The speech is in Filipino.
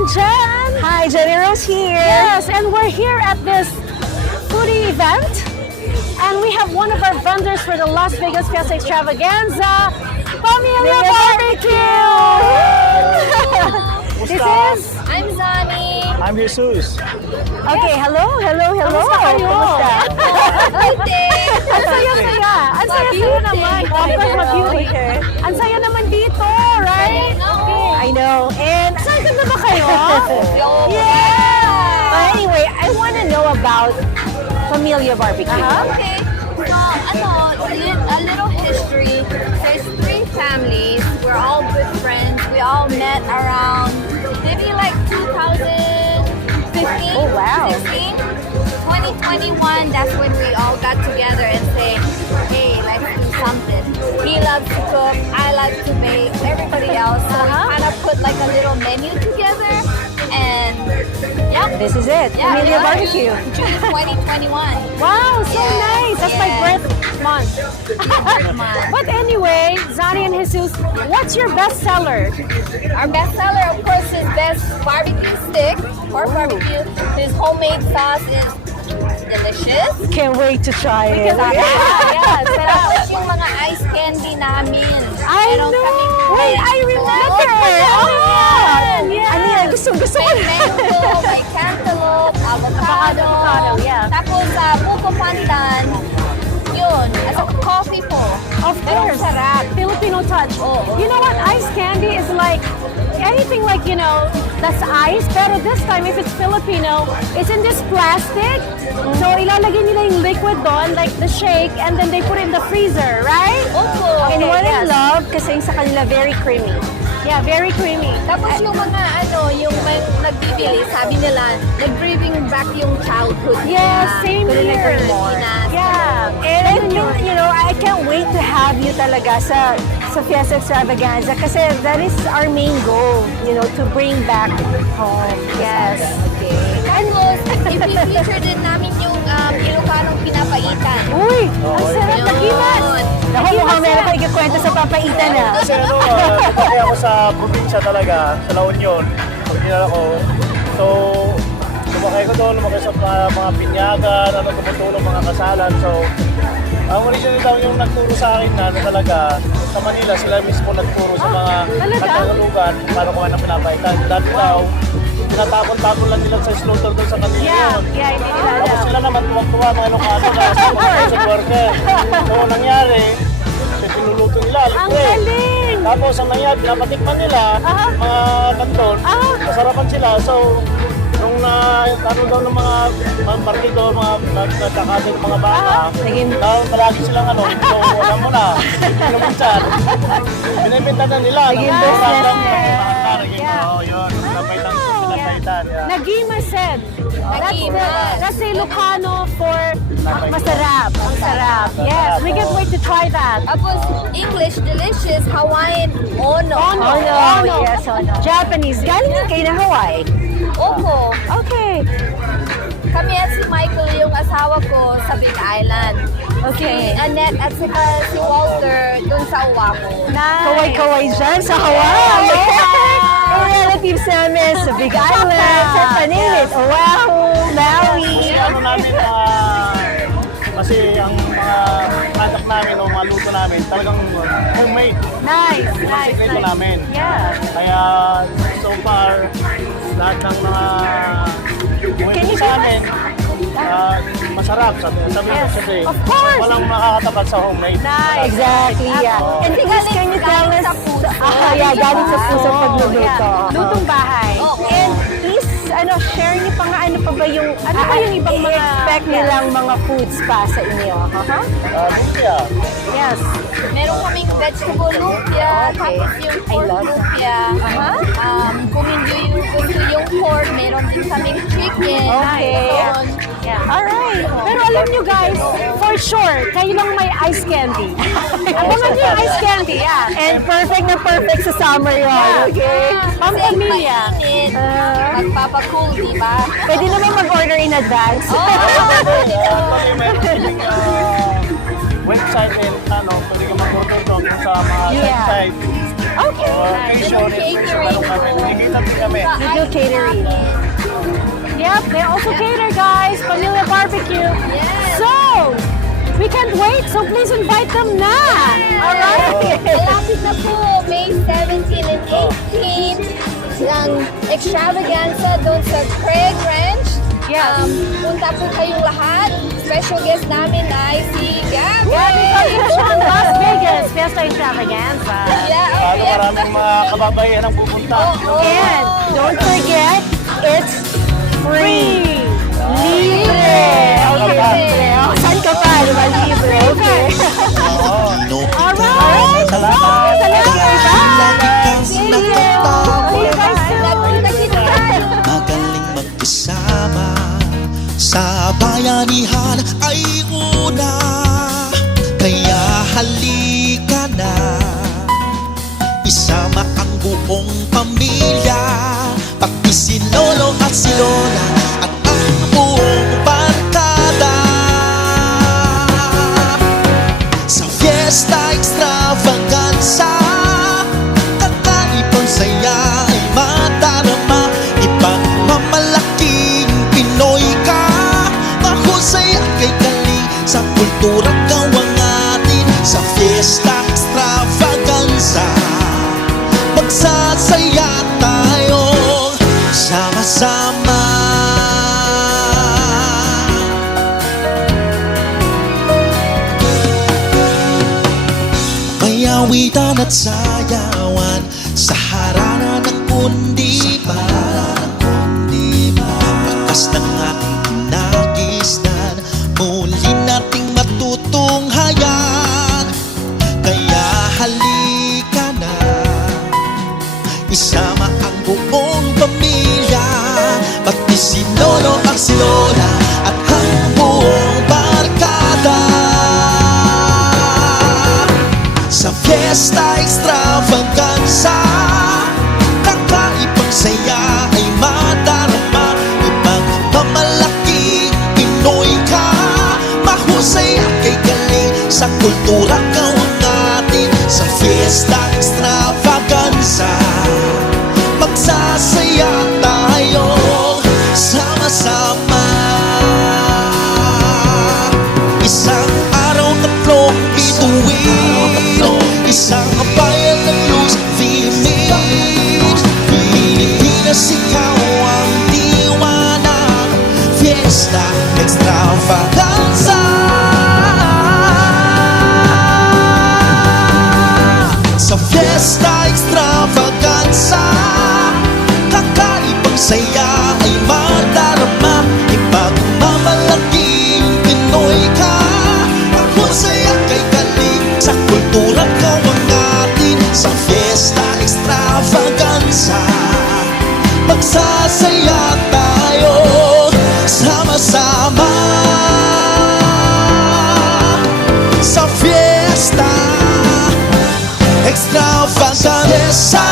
and Jen. Hi, Jenny Rose here. Yes, and we're here at this foodie event. And we have one of our vendors for the Las Vegas Fiesta Extravaganza, Familia Barbecue. This is... I'm Zani. I'm Jesus. Okay, hello. Kamusta kayo? Kumusta? Ang saya-saya. Ang saya-saya naman. Of course, ma-beauty. Ang saya naman dito, right? I know. And Excited na ba kayo? yeah. But anyway, I want to know about Familia Barbecue. Okay. So, a little history. There's 3 families. We're all good friends. We all met around maybe like 2015, Oh, wow. 16, 2021. That's when we all got together and say, hey, let's do something. He loves to cook. I like to bake. Everybody else. So we kind of put like a little menu together. And yep. This is it. Yeah, Familia yeah. Barbecue. June 2021. Wow, so Yes, nice. That's my yes. birth month. But anyway, Zani and Jesus, what's your best seller? Our best seller, of course, is best barbecue stick or barbecue. His homemade sauce is delicious. Can't wait to try it. Yes, tapos yung mga ice candy namin. I Meron know. kaming Wait, I remember. Ano yan? Gusto ko. May mango, may cantaloupe, avocado. Avocado, yeah. Tapos buko pandan. Yun, as a coffee po. Of Pero course. sarap. Filipino touch. You know what? Ice candy is like anything like, you know, that's ice. Pero this time, if it's Filipino, it's in this plastic. So, ilalagay nila yung liquid doon, like the shake, and then they put it in the freezer, right? Opo. And what I yes. love, kasi yung sa kanila very creamy. Yeah, very creamy. Tapos yung mga yung may nagbibili, sabi nila, nag-bringing back yung childhood. Yes, nila. same Couldn't here. agree more. Yeah. And you know, I can't wait to have you talaga sa Fiesta Extravaganza kasi that is our main goal, you know, to bring back home. Yes. Tapos, i-feature din namin yung Ilocanong pinapaitan. Uy, ang sarap na gimas. Naku, mukhang meron ko ikikwento sa papaitan na. Kasi lumaki ako sa probinsya talaga, sa La Union. Pag ako. So, lumaki ko doon, lumaki sa mga pinyagan, tumutulong mga kasalan. So, ang original daw yung nagturo sa akin na talaga, sa Manila, sila mismo nagturo sa mga talaga? katahulugan kung paano kuha ng pinapaitan. Dati daw, tinatapon-tapon lang nila sa slaughter doon sa kanila yun. Yeah, hindi nila Tapos alam. sila naman tuwag-tuwa mga Ilocano na sa mga food worker. So nangyari, sinuluto nila, Ang libre. galing! Tapos ang nangyari, napatikman nila, mga nandun, masarapan sila. So, nung ano daw ng mga partido, mga nagkakado ng mga bata, palagi silang so alam mo na, minumutsan. Binibinta na nila. Naging business. Yun, pinapaitan. Nagimasen. Nagimas. That's Ilocano for masarap. Ang sarap. Yes, we can't wait to try that. Tapos, English, delicious, Hawaiian, ono. Ono. Yes, ono. Japanese. Galing din kayo ng Hawaii. Opo. Okay. Kami at si Michael, yung asawa ko, sa Big Island. Okay. Si Annette at saka si Walter, dun sa Oahu. Kaway-kaway dyan sa Hawaii. Yung relatives namin sa Big Island, sa Panilit, Oahu, Maui. Kasi ano namin, kasi ang mga product namin o mga luto namin, talagang homemade. Nice. Sikreto namin. Yeah. Kaya so far, lahat ng mga Can you sa amin, masarap. Sabi Yes, kasi of course. walang makakatapat sa homemade. Nice. Exactly, yeah. And because can you tell us, yeah, galing sa puso pagluluto. Yeah. Lutong bahay. And please, share niyo pa nga, ano pa ba yung, ibang mga- expect nilang mga foods pa sa inyo? Lumpia. Yes. Meron kaming vegetable lumpia, tapos yung pork love that. lumpia. Kung hindi yung gusto yung pork, meron din kaming chicken. Okay. Meron. Yeah. Alright. Pero alam nyo guys, for sure, kayo lang may ice candy. Abangan nyo yung ice candy, yeah. And perfect na perfect sa summer yun, okay? Pampamilya. Mainit, magpapacool, di ba? Pwede naman mag-order in advance. Actually, meron kaming website and pwede ka mag-order doon sa mga Yeah. website. Okay. Occasion, ano kami, nakikita din kami. We do catering. Yep, they also cater, guys. Familia Barbecue. Yes. So, we can't wait. So please invite them na. All right. Malapit na po, May 17 and 18 ng extravaganza doon sa Craig Ranch. Yes. Punta po kayong lahat. Special guest namin ay si Gabby. Gabby Collection, Las Vegas, Fiesta Extravaganza. Yeah, Ano, okay. maraming mga kababaihan ang pupunta. And don't forget, it's free. Libre. Okay. Oh, saan ka pa? Diba? Libre. Okay. All right. Salamat. See you. See you guys soon. Nagkita tayo. Magaling magkasama sa bayanihan ay una. Kaya halika na, isama ang buong pamilya, pati si Lolo at si Lola at ang buong barkada. Sa Fiesta Extravaganza, kakaibang saya ay madarama. Ibang mamalaking Pinoy ka, mahusay at kay galing sa kultura gawang atin. Sa Fiesta Extravaganza, magsasaya tayo sama-sama. May awitan at sayawan sa harana ng kundipan. Bakas ng ating kinagisnan, muli nating matutunghayan. Kaya halika na, isama ang buong pamilya, pati si Lolo at si Lola at ang buong barkada. Sa Fiesta Extravaganza, kakaibang saya ay madarama. Ibang mamalaking Pinoy ka, mahusay at kay galing sa kultura gawang natin. Sa Fiesta Extravaganza, magsasaya tayo sama-sama. Isang araw, tatlong bituin, isang bayan ng Luz Village. Pilipinas, ikaw ang diwana. Fiesta Extravaganza. Sa Fiesta Extravaganza, kakaibang saya ay madarama. Ibang mamalaking Pinoy ka, mahusay at kay galing sa kultura gawang natin. Sa Fiesta Extravaganza, magsasaya tayo sama-sama. Sa Fiesta Extravaganza.